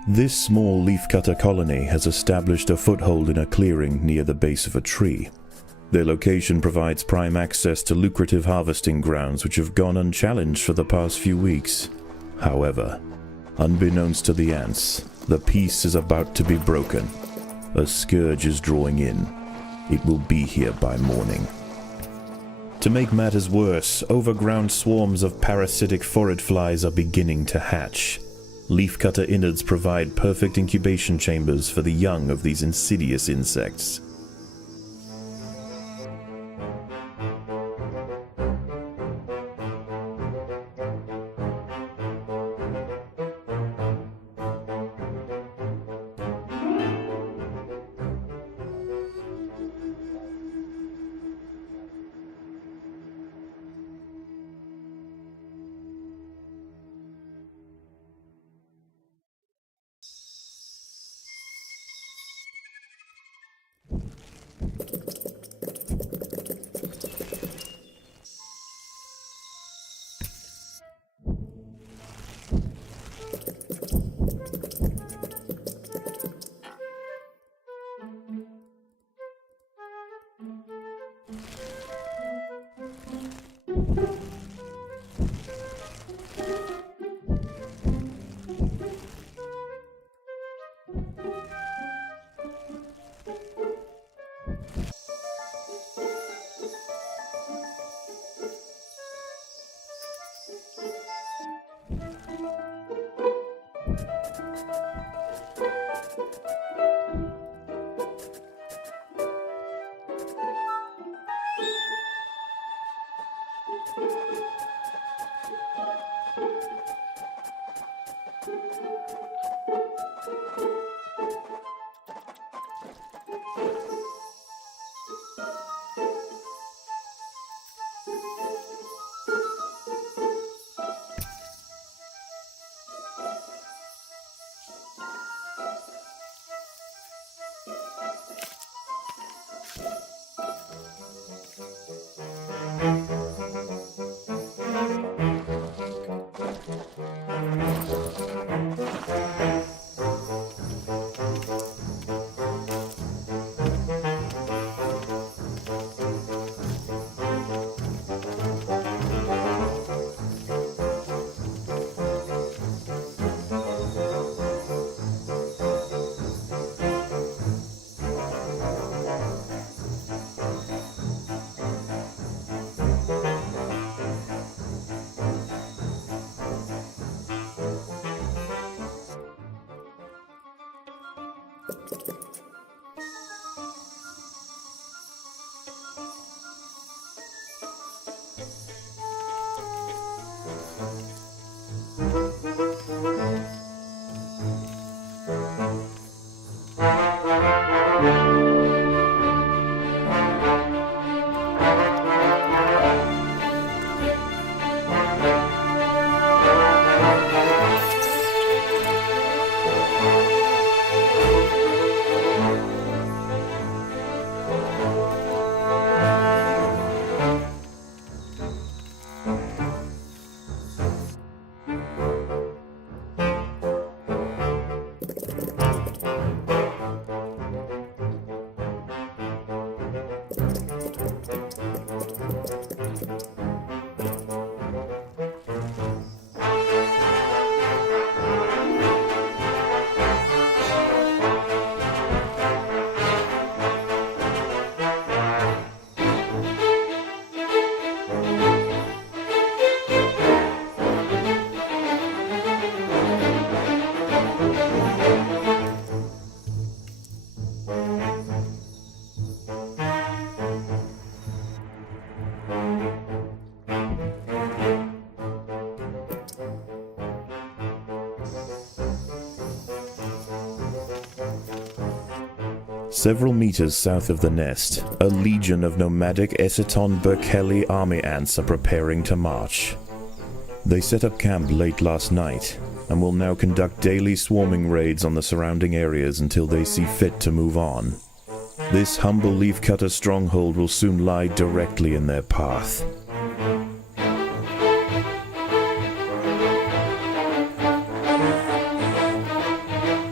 This small leafcutter colony has established a foothold in a clearing near the base of a tree. Their location provides prime access to lucrative harvesting grounds which have gone unchallenged for the past few weeks. However, unbeknownst to the ants, the peace is about to be broken. A scourge is drawing in. It will be here by morning. To make matters worse, overground swarms of parasitic phorid flies are beginning to hatch. Leafcutter innards provide perfect incubation chambers for the young of these insidious insects. Several meters south of the nest, a legion of nomadic Essiton Berkeley army ants are preparing to march. They set up camp late last night, and will now conduct daily swarming raids on the surrounding areas until they see fit to move on. This humble leafcutter stronghold will soon lie directly in their path.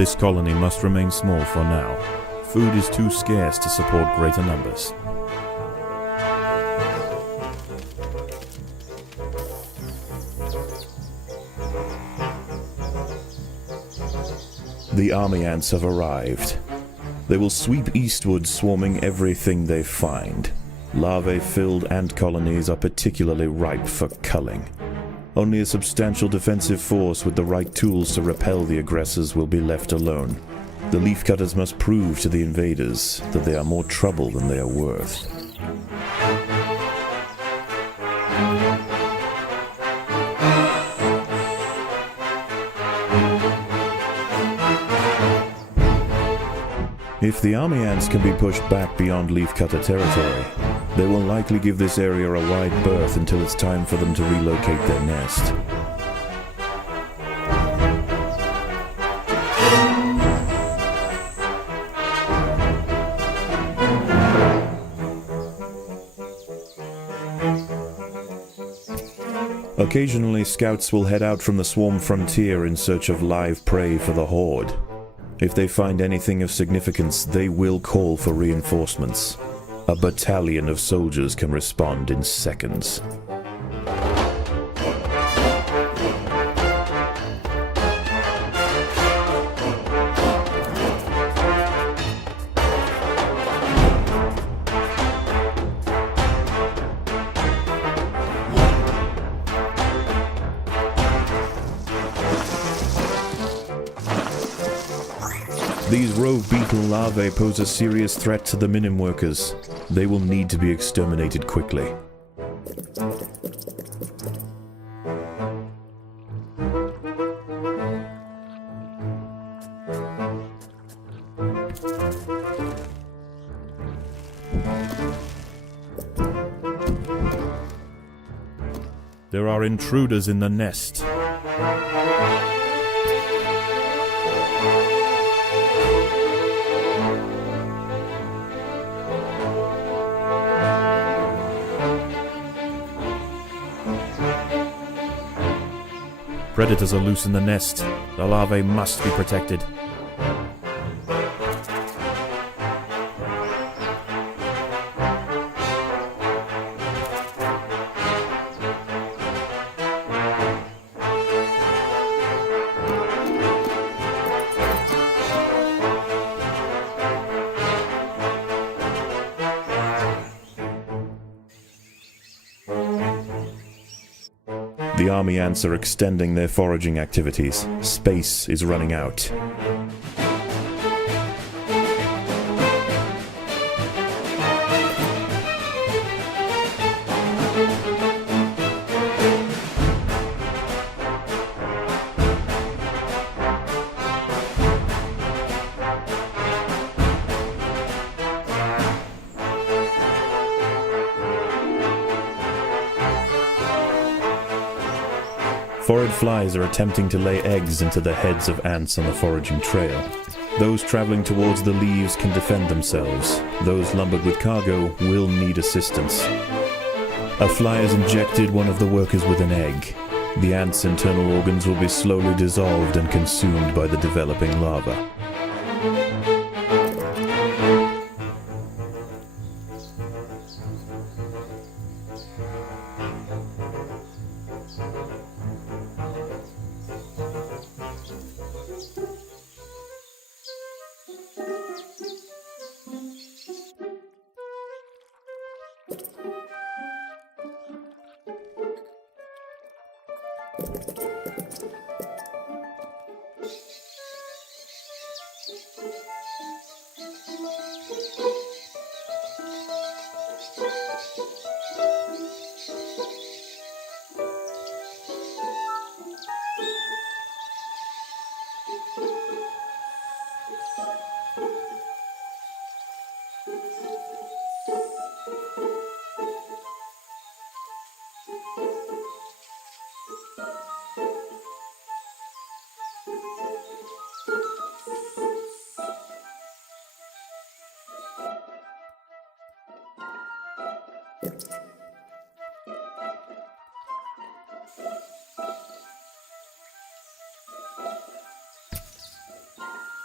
This colony must remain small for now. Food is too scarce to support greater numbers. The army ants have arrived. They will sweep eastward, swarming everything they find. Larvae-filled ant colonies are particularly ripe for culling. Only a substantial defensive force with the right tools to repel the aggressors will be left alone. The leafcutters must prove to the invaders that they are more trouble than they are worth. If the army ants can be pushed back beyond leafcutter territory, they will likely give this area a wide berth until it's time for them to relocate their nest. Occasionally, scouts will head out from the swarm frontier in search of live prey for the horde. If they find anything of significance, they will call for reinforcements. A battalion of soldiers can respond in seconds. These rove beetle larvae pose a serious threat to the minim workers. They will need to be exterminated quickly. There are intruders in the nest. Predators are loose in the nest. The larvae must be protected. The army ants are extending their foraging activities. Space is running out. Phorid flies are attempting to lay eggs into the heads of ants on the foraging trail. Those traveling towards the leaves can defend themselves. Those lumbered with cargo will need assistance. A fly has injected one of the workers with an egg. The ant's internal organs will be slowly dissolved and consumed by the developing larva.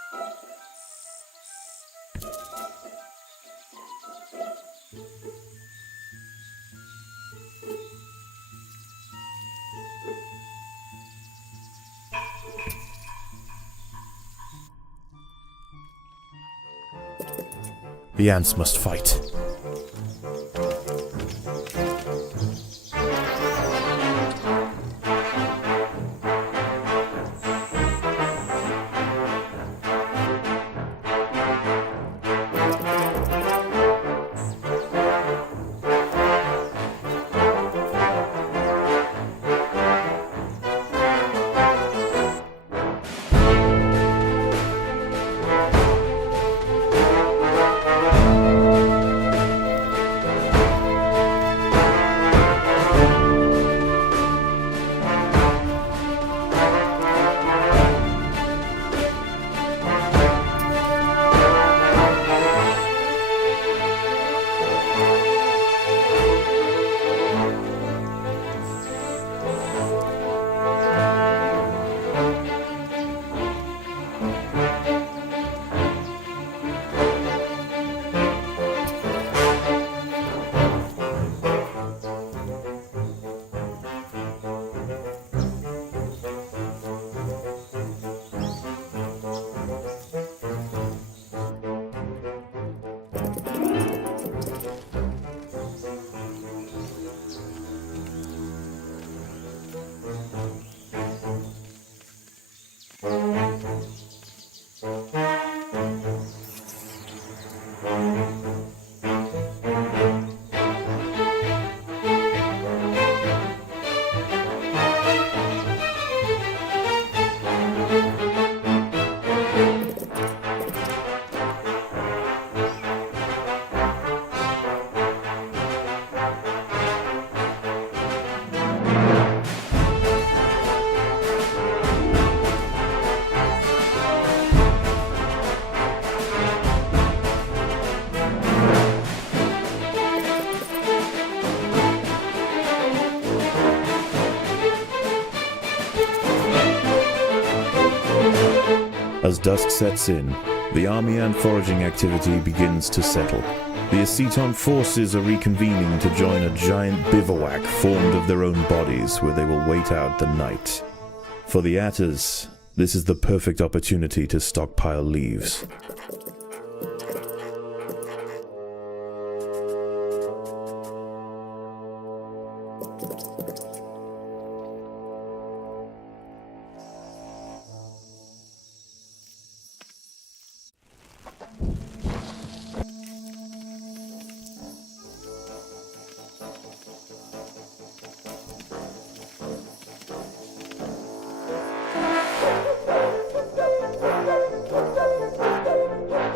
The ants must fight. As dusk sets in, the army and foraging activity begins to settle. The Aceton forces are reconvening to join a giant bivouac formed of their own bodies, where they will wait out the night. For the Atters, this is the perfect opportunity to stockpile leaves.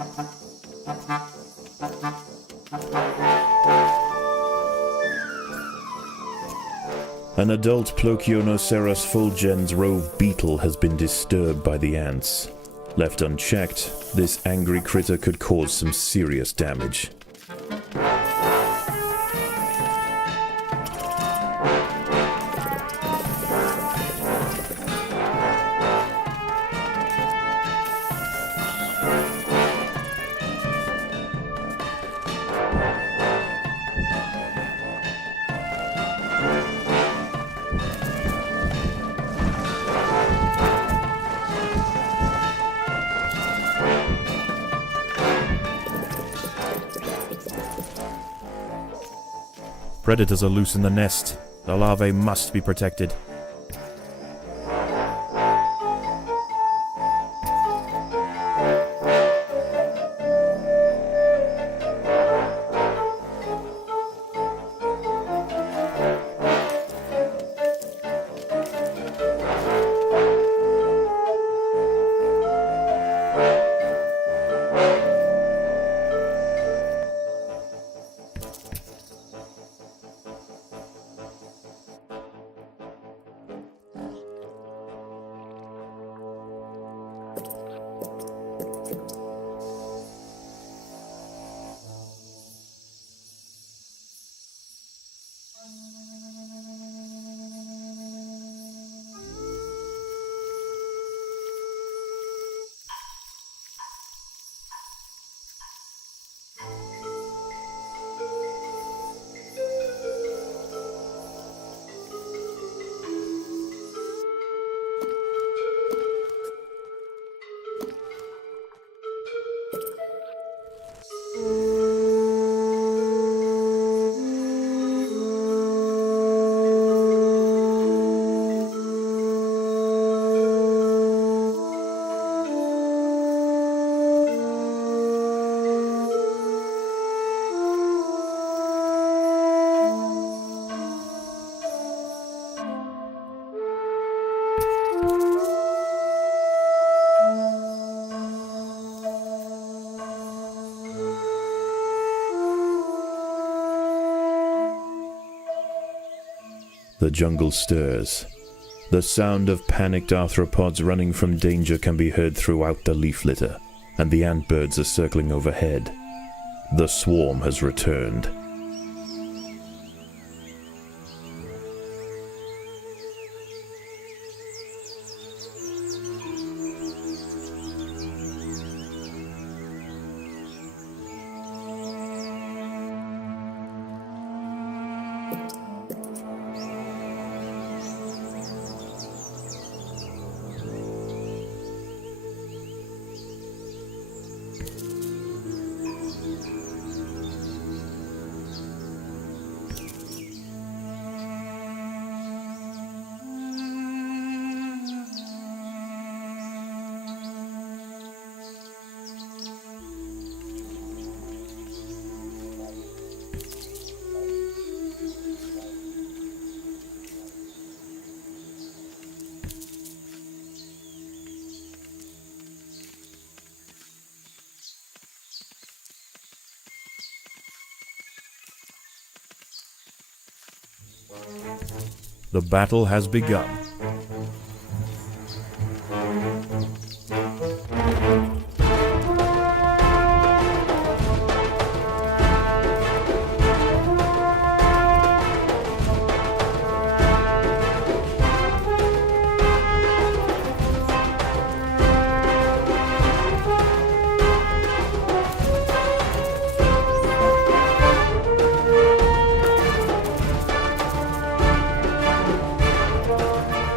An adult Plocionoceros fulgens rove beetle has been disturbed by the ants. Left unchecked, this angry critter could cause some serious damage. Predators are loose in the nest. The larvae must be protected. The jungle stirs. The sound of panicked arthropods running from danger can be heard throughout the leaf litter, and the ant birds are circling overhead. The swarm has returned. The battle has begun.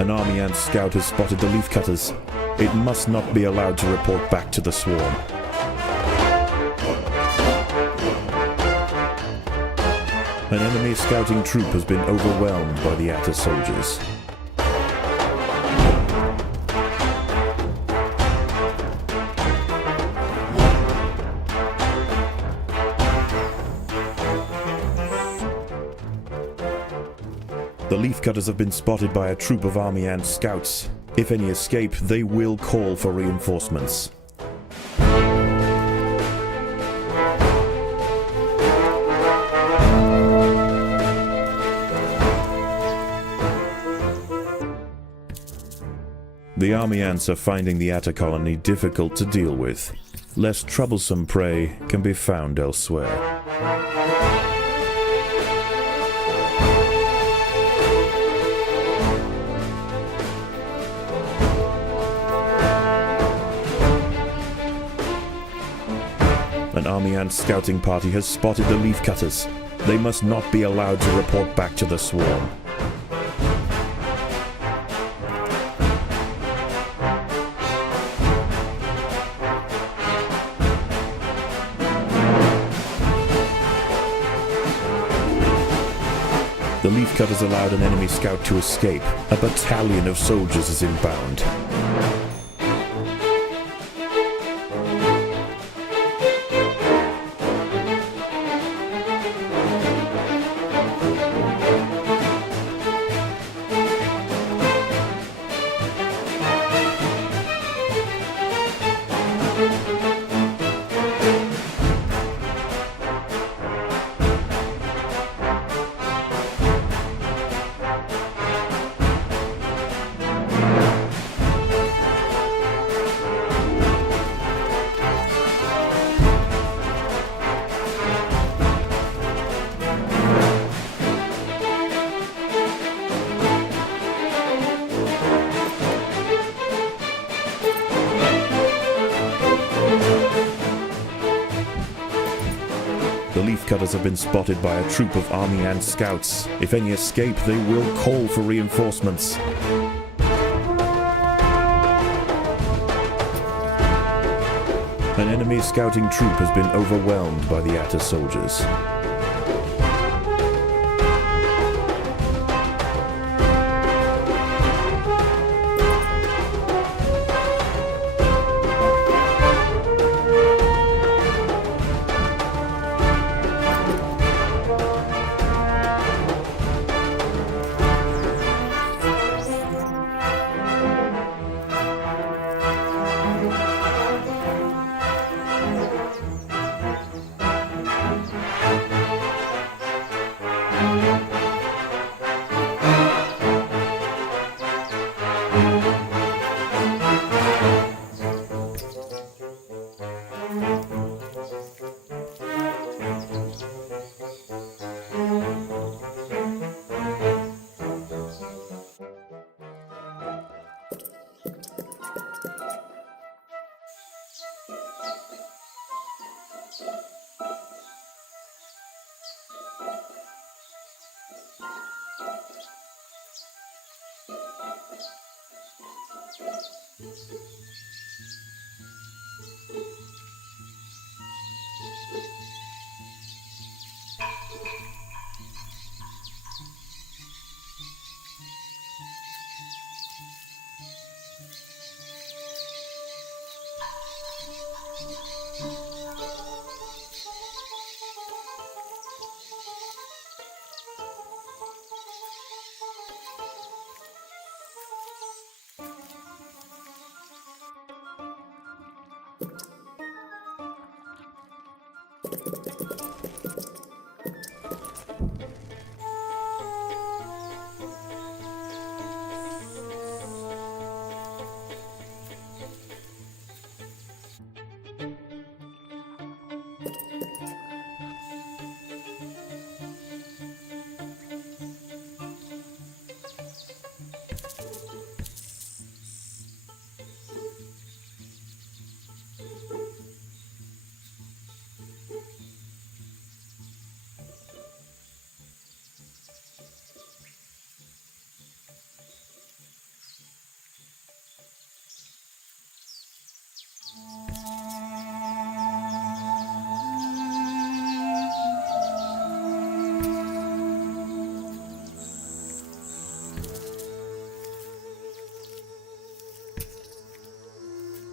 An army ant scout has spotted the leafcutters. It must not be allowed to report back to the swarm. An enemy scouting troop has been overwhelmed by the Atta soldiers. The leafcutters have been spotted by a troop of army ant scouts. If any escape, they will call for reinforcements. The army ants are finding the Atta colony difficult to deal with. Less troublesome prey can be found elsewhere. An army ant scouting party has spotted the leafcutters. They must not be allowed to report back to the swarm. The leafcutters allowed an enemy scout to escape. A battalion of soldiers is inbound. The leafcutters have been spotted by a troop of army ant scouts. If any escape, they will call for reinforcements. An enemy scouting troop has been overwhelmed by the Atta soldiers.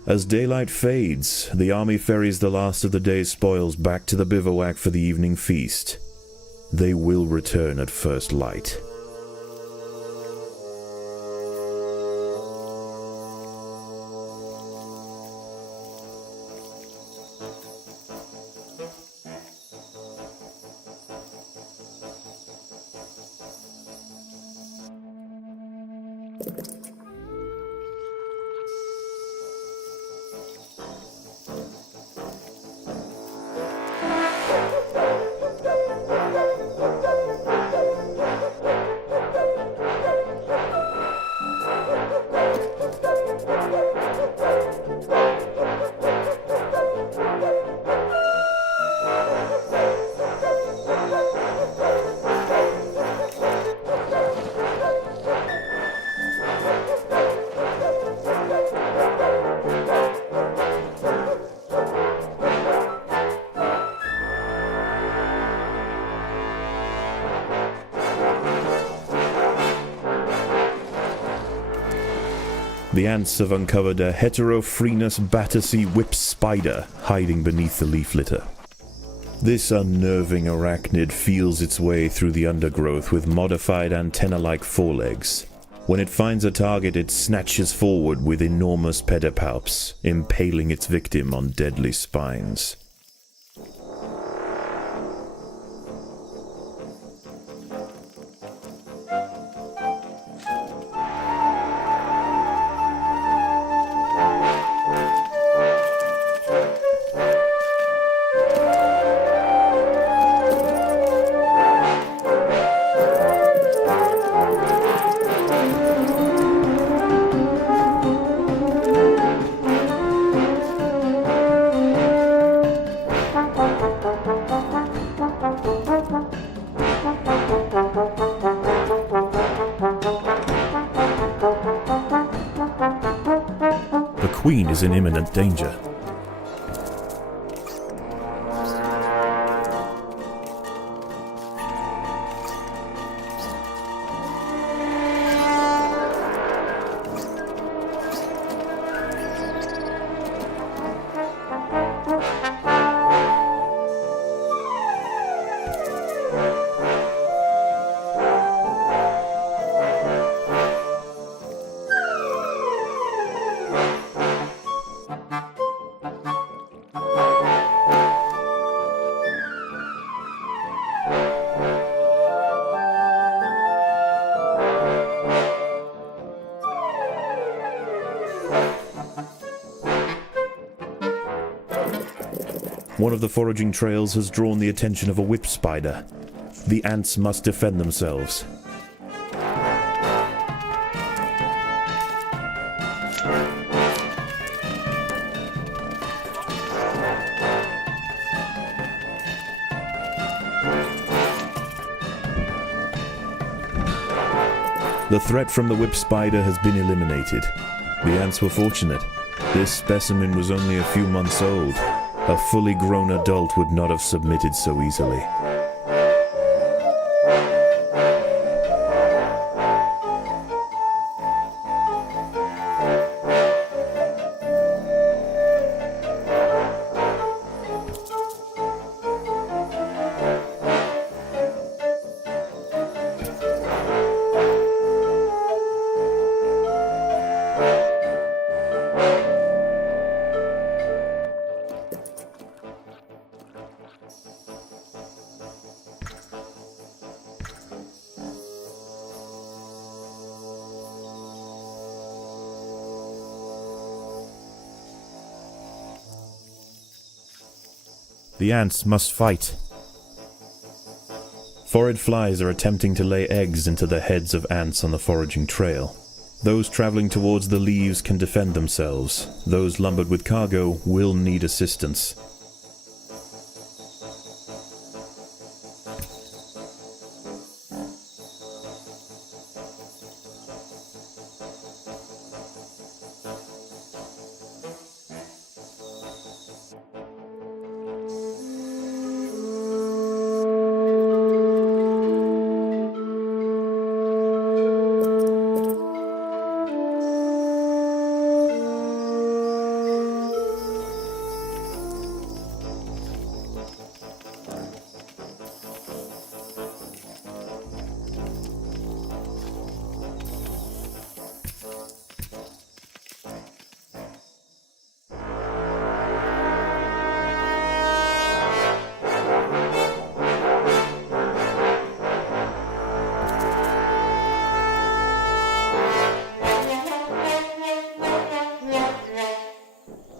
As daylight fades, the army ferries the last of the day's spoils back to the bivouac for the evening feast. They will return at first light. The ants have uncovered a Heterophrenius Battersea whip spider hiding beneath the leaf litter. This unnerving arachnid feels its way through the undergrowth with modified antenna-like forelegs. When it finds a target, it snatches forward with enormous pedipalps, impaling its victim on deadly spines. The Queen is in imminent danger. One of the foraging trails has drawn the attention of a whip spider. The ants must defend themselves. The threat from the whip spider has been eliminated. The ants were fortunate. This specimen was only a few months old. A fully grown adult would not have submitted so easily. The ants must fight. Phorid flies are attempting to lay eggs into the heads of ants on the foraging trail. Those traveling towards the leaves can defend themselves. Those lumbered with cargo will need assistance.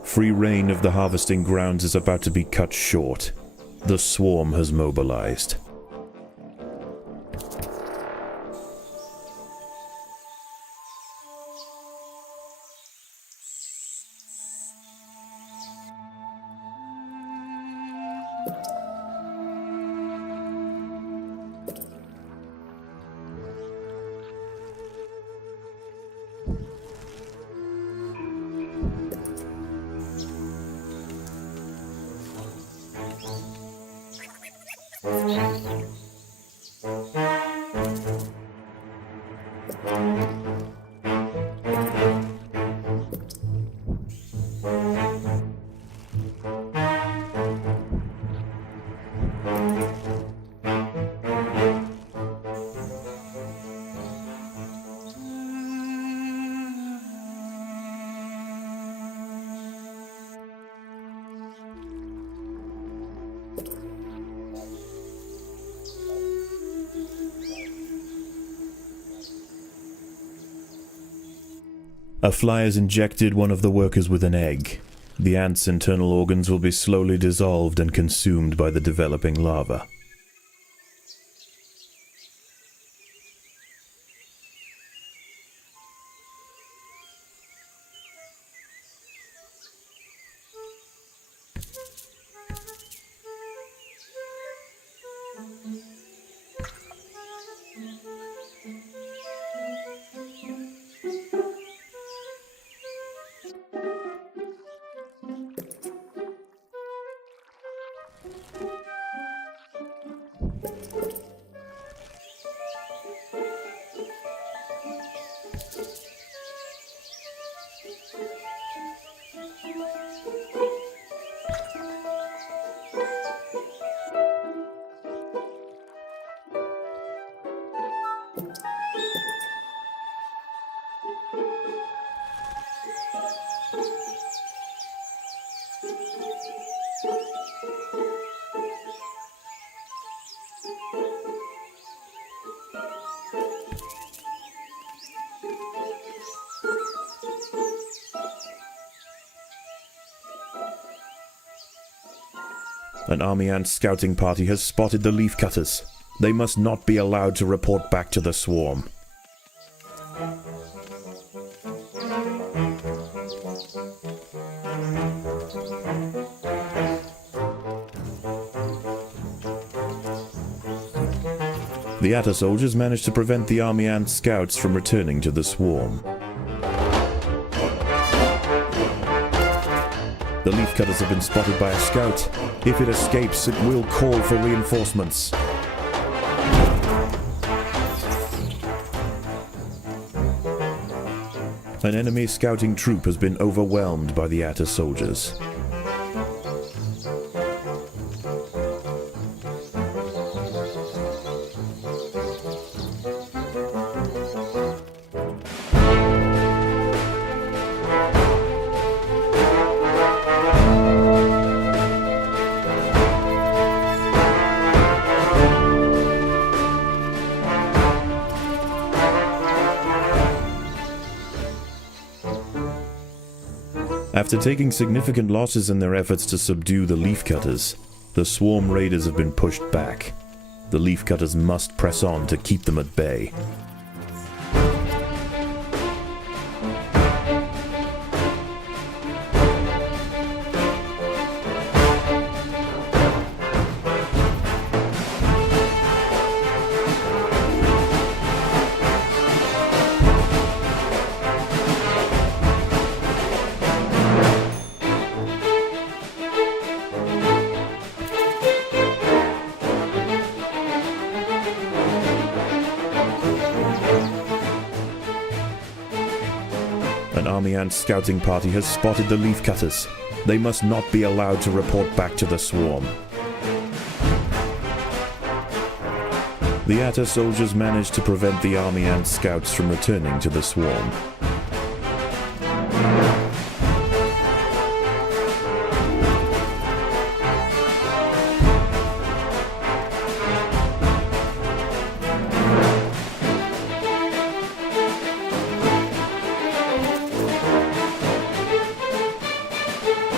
Free reign of the harvesting grounds is about to be cut short. The swarm has mobilized. A fly has injected one of the workers with an egg. The ant's internal organs will be slowly dissolved and consumed by the developing larva. An army ant scouting party has spotted the leafcutters. They must not be allowed to report back to the swarm. The Atta soldiers managed to prevent the army ant scouts from returning to the swarm. The leafcutters have been spotted by a scout. If it escapes, it will call for reinforcements. An enemy scouting troop has been overwhelmed by the Atta soldiers. After taking significant losses in their efforts to subdue the leafcutters, the swarm raiders have been pushed back. The leafcutters must press on to keep them at bay. An army ant scouting party has spotted the leafcutters. They must not be allowed to report back to the swarm. The Atta soldiers managed to prevent the army ant scouts from returning to the swarm.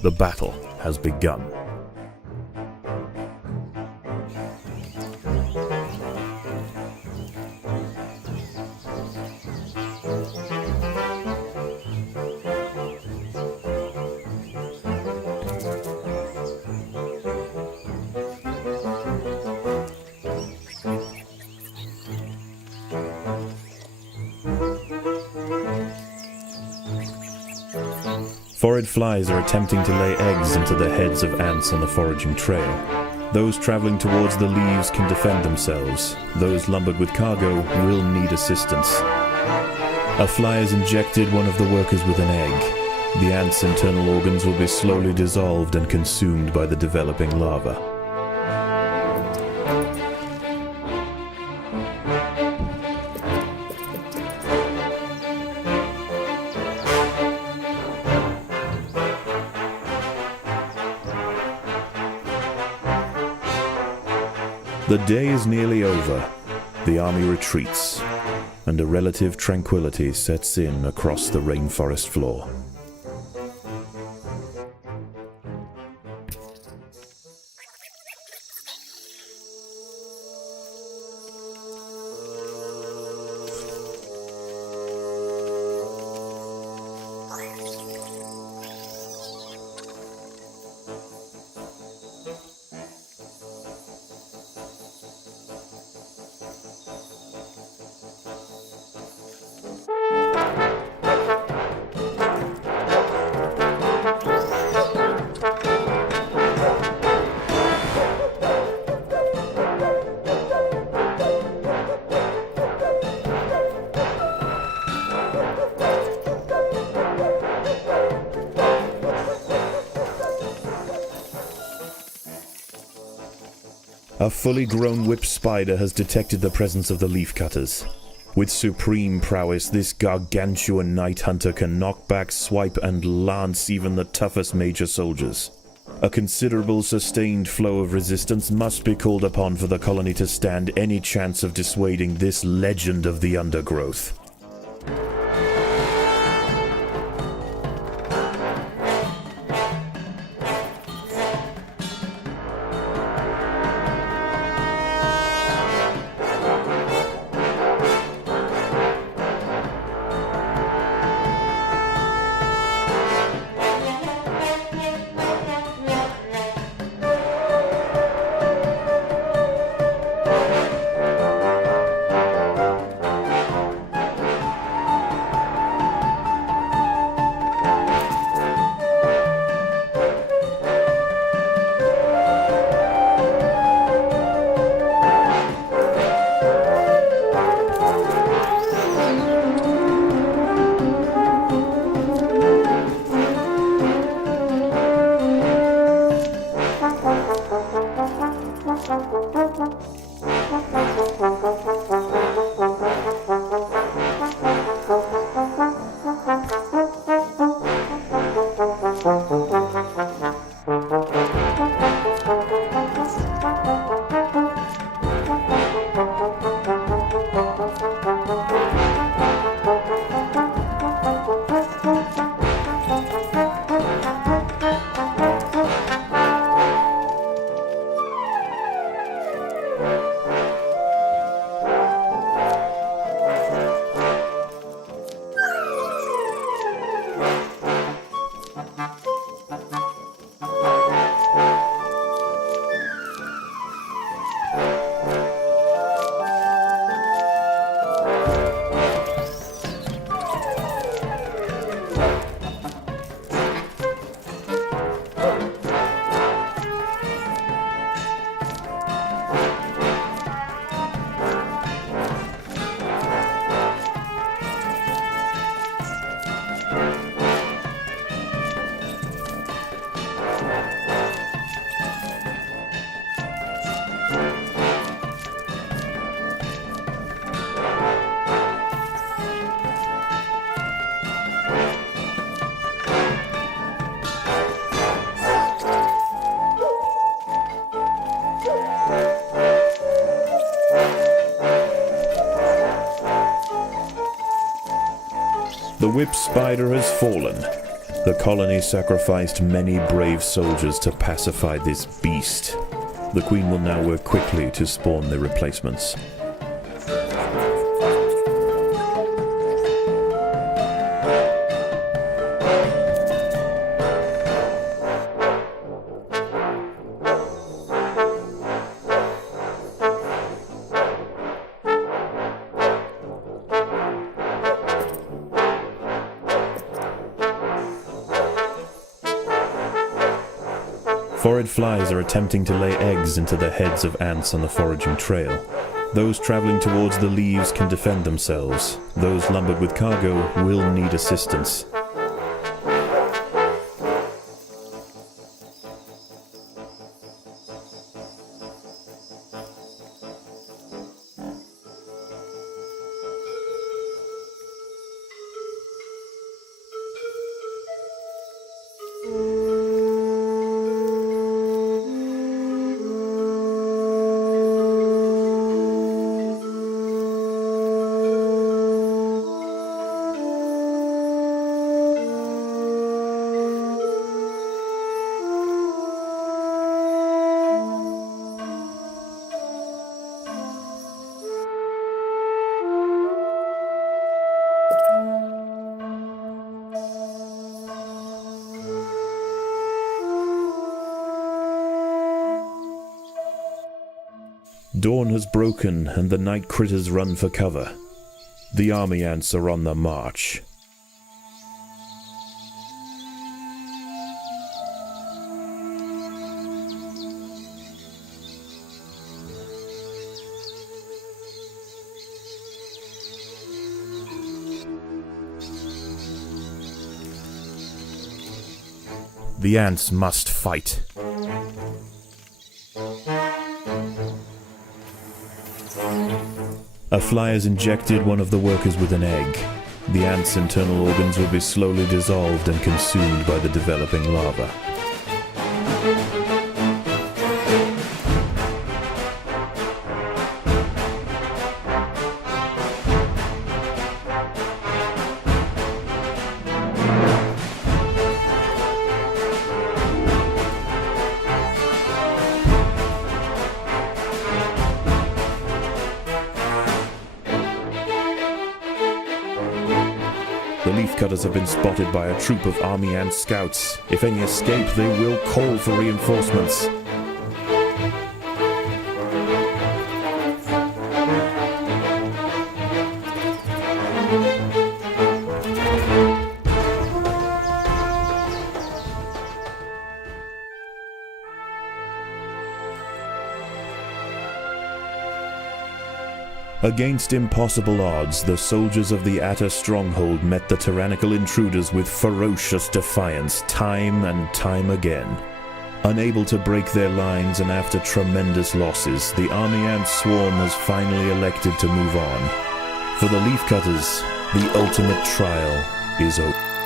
The battle has begun. Foraged flies are attempting to lay eggs into the heads of ants on the foraging trail. Those traveling towards the leaves can defend themselves. Those lumbered with cargo will need assistance. A fly has injected one of the workers with an egg. The ant's internal organs will be slowly dissolved and consumed by the developing larva. The day is nearly over. The army retreats, and a relative tranquility sets in across the rainforest floor. A fully grown whip spider has detected the presence of the leaf cutters. With supreme prowess, this gargantuan night hunter can knock back, swipe, and lance even the toughest major soldiers. A considerable sustained flow of resistance must be called upon for the colony to stand any chance of dissuading this legend of the undergrowth. The whip spider has fallen. The colony sacrificed many brave soldiers to pacify this beast. The Queen will now work quickly to spawn their replacements. Foraged flies are attempting to lay eggs into the heads of ants on the foraging trail. Those traveling towards the leaves can defend themselves. Those lumbered with cargo will need assistance. Dawn has broken and the night critters run for cover. The army ants are on the march. The ants must fight. A fly has injected one of the workers with an egg. The ant's internal organs will be slowly dissolved and consumed by the developing larva. The leafcutters have been spotted by a troop of army ant scouts. If any escape, they will call for reinforcements. Against impossible odds, the soldiers of the Atta stronghold met the tyrannical intruders with ferocious defiance time and time again. Unable to break their lines and after tremendous losses, the army ant swarm has finally elected to move on. For the leafcutters, the ultimate trial is over.